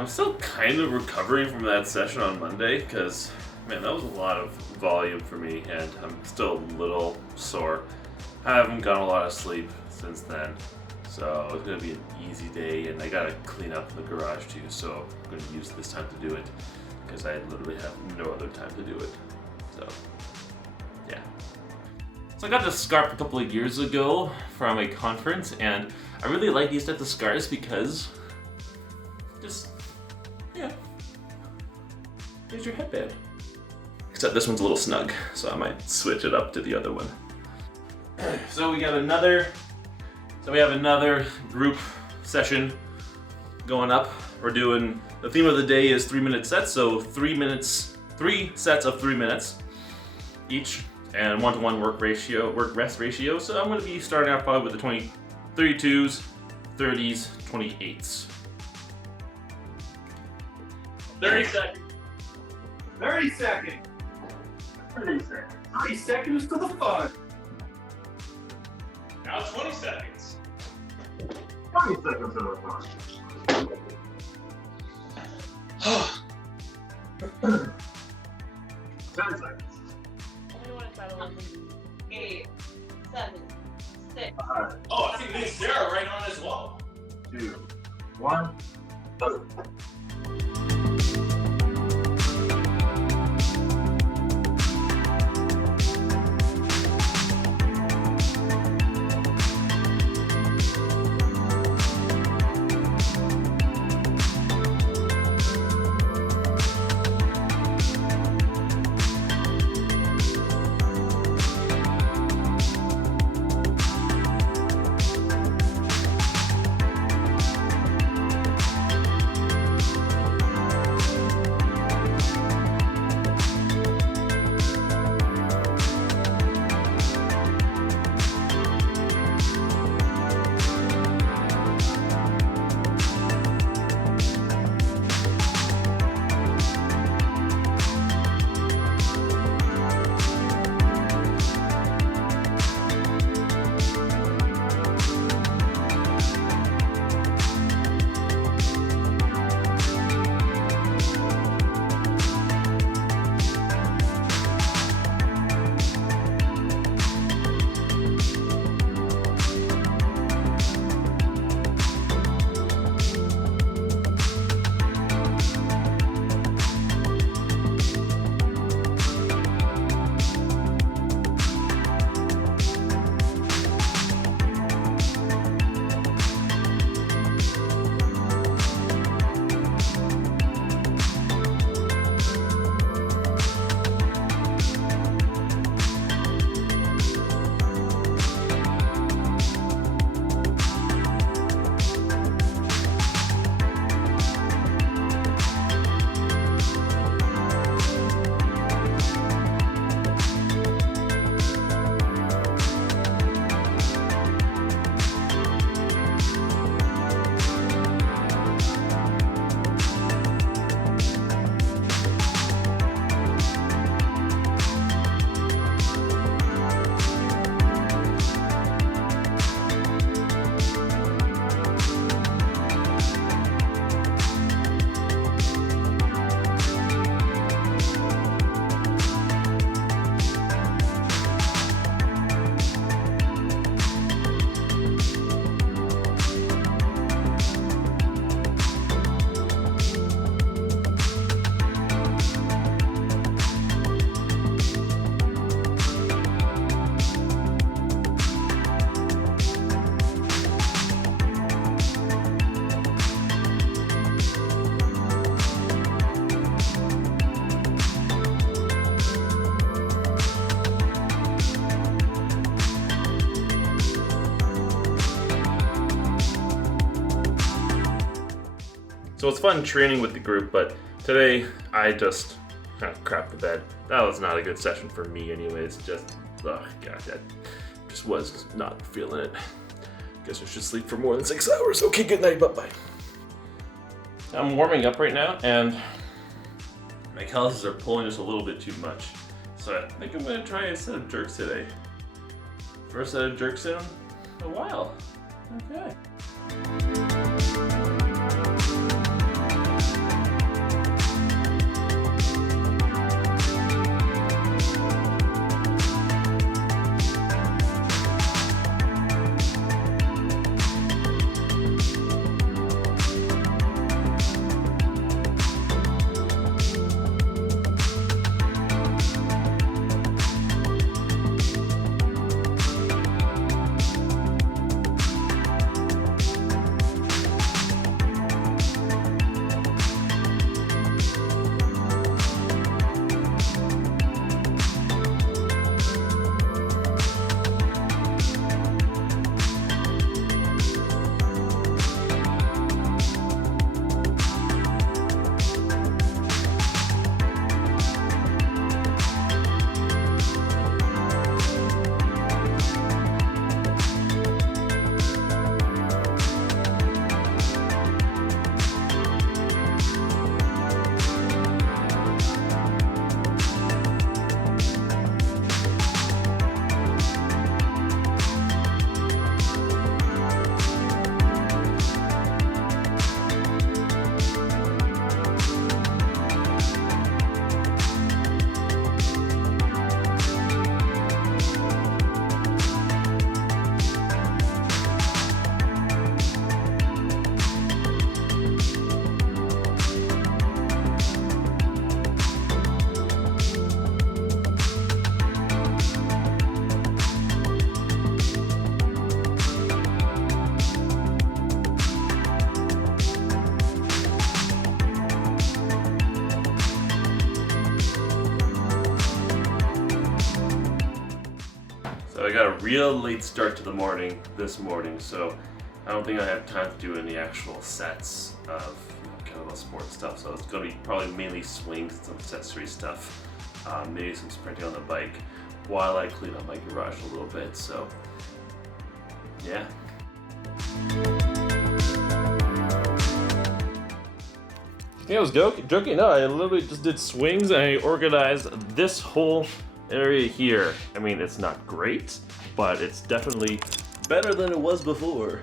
I'm still kind of recovering from that session on Monday because, man, that was a lot of volume for me and I'm still a little sore. I haven't gotten a lot of sleep since then, so it's going to be an easy day and I got to clean up the garage too, so I'm going to use this time to do it because I literally have no other time to do it. So, yeah. So I got this scarf a couple of years ago from a conference and I really like these types of scarves because here's your headband. Except this one's a little snug, so I might switch it up to the other one. So we have another group session going up. We're doing, the theme of the day is 3-minute sets, so 3 sets of 3 minutes each, and 1-to-1 work-rest ratio. So I'm gonna be starting out probably with the 32s, 30s, 28s. 30 seconds. 30 seconds. 30 seconds. 30 seconds to the fun. Now 20 seconds. 20 seconds to the fun. 10 seconds. 8, 7, 6. Oh, I think me and Sarah are right on as well. 2, 1, go. So it's fun training with the group, but today I just kind of crapped the bed. That was not a good session for me anyways. Just, oh god, I just was not feeling it. Guess I should sleep for more than 6 hours. Okay, good night, bye-bye. I'm warming up right now, and my calluses are pulling just a little bit too much. So I think I'm gonna try a set of jerks today. First set of jerks in a while. Okay. So I got a real late start to the morning this morning, so I don't think I have time to do any actual sets of kettlebell sport stuff. So it's going to be probably mainly swings and some accessory stuff, maybe some sprinting on the bike while I clean up my garage a little bit. So yeah. Yeah, I was joking. No, I literally just did swings and I organized this whole area here. I mean, it's not great, but it's definitely better than it was before.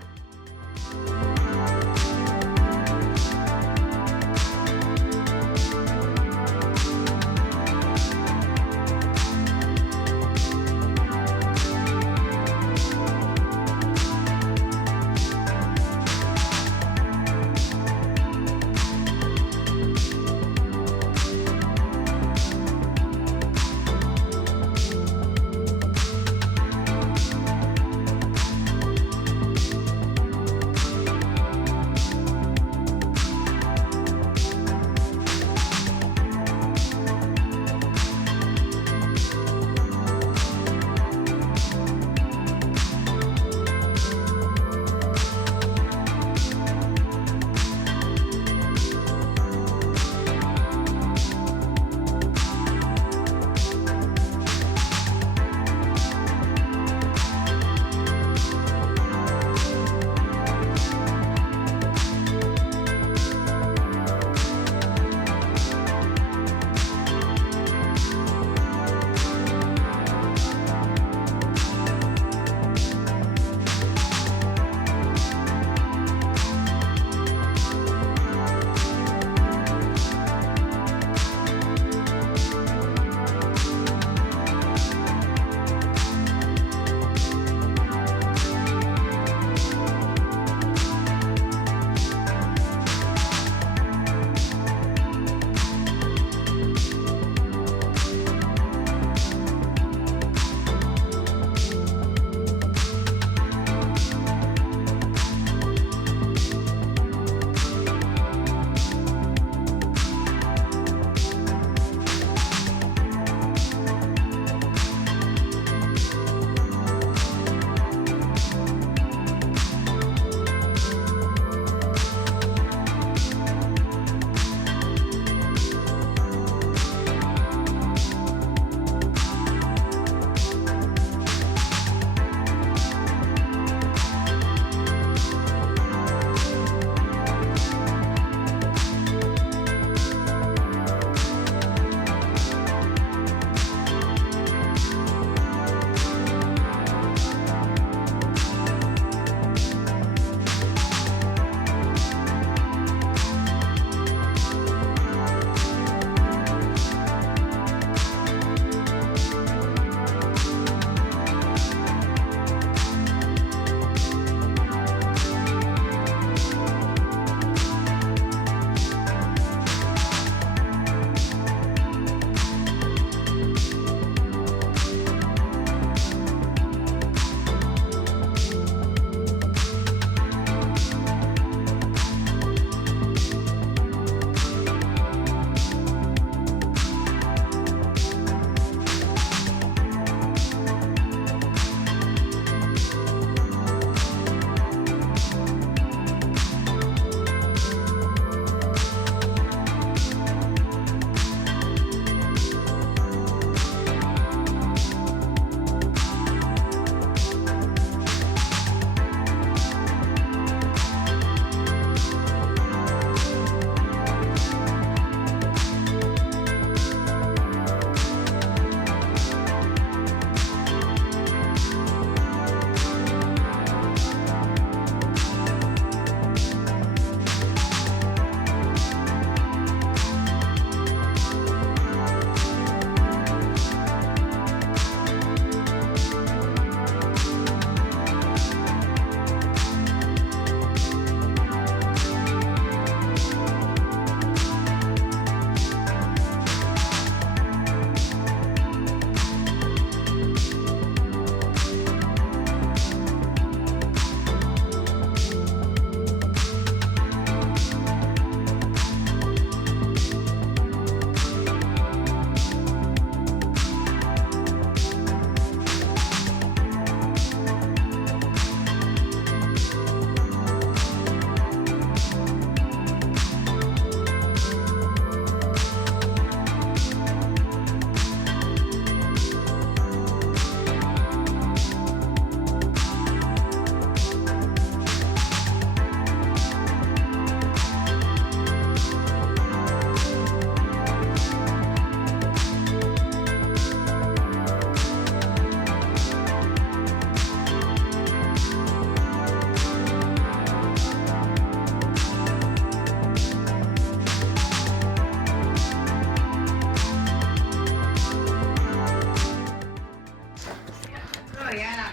Oh, yeah.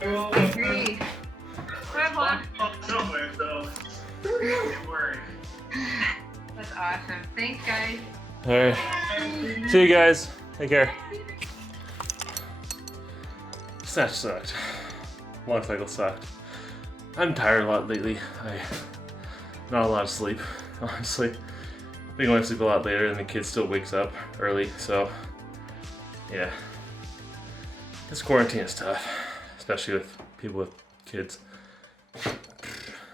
I Well, agree. What? somewhere, so don't worry. That's awesome. Thanks, guys. All right. See you guys. Take care. Snatch sucked. Long cycle sucked. I'm tired a lot lately. Not a lot of sleep, honestly. Been going to sleep a lot later and the kid still wakes up early, so yeah. This quarantine is tough, especially with people with kids.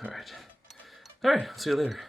Alright. Alright, I'll see you later.